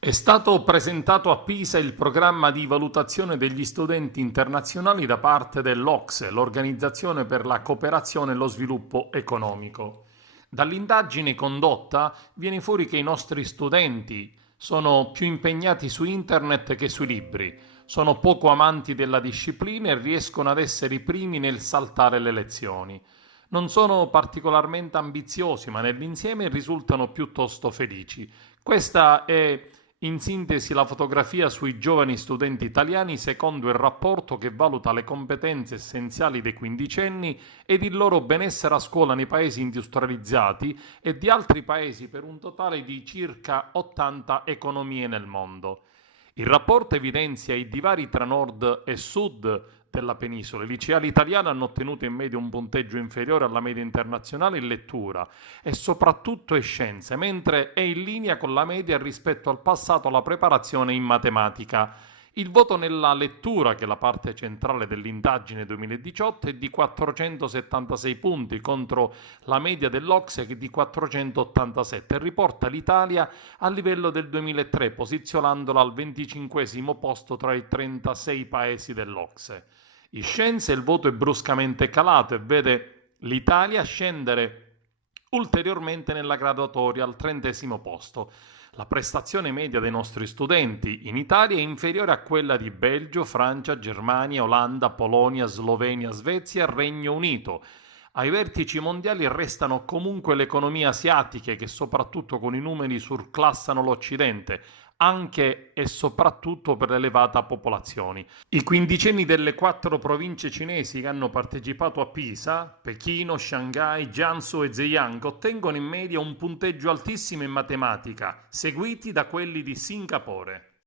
È stato presentato a Pisa il programma di valutazione degli studenti internazionali da parte dell'OCSE, l'Organizzazione per la cooperazione e lo sviluppo economico. Dall'indagine condotta viene fuori che i nostri studenti sono più impegnati su internet che sui libri, sono poco amanti della disciplina e riescono ad essere i primi nel saltare le lezioni. Non sono particolarmente ambiziosi, ma nell'insieme risultano piuttosto felici. Questa è in sintesi la fotografia sui giovani studenti italiani secondo il rapporto che valuta le competenze essenziali dei quindicenni ed il loro benessere a scuola nei paesi industrializzati e di altri paesi per un totale di circa 80 economie nel mondo. Il rapporto evidenzia i divari tra nord e sud della penisola. I liceali italiani hanno ottenuto in media un punteggio inferiore alla media internazionale in lettura e soprattutto in scienze, mentre è in linea con la media rispetto al passato la preparazione in matematica. Il voto nella lettura, che è la parte centrale dell'indagine 2018, è di 476 punti contro la media dell'Ocse che è di 487 e riporta l'Italia a livello del 2003, posizionandola al 25° posto tra i 36 paesi dell'Ocse. In scienze il voto è bruscamente calato e vede l'Italia scendere ulteriormente nella graduatoria al 30° posto. La prestazione media dei nostri studenti in Italia è inferiore a quella di Belgio, Francia, Germania, Olanda, Polonia, Slovenia, Svezia e Regno Unito. Ai vertici mondiali restano comunque le economie asiatiche che soprattutto con i numeri surclassano l'Occidente, anche e soprattutto per l'elevata popolazione. I quindicenni delle 4 province cinesi che hanno partecipato a Pisa, Pechino, Shanghai, Jiangsu e Zhejiang, ottengono in media un punteggio altissimo in matematica, seguiti da quelli di Singapore.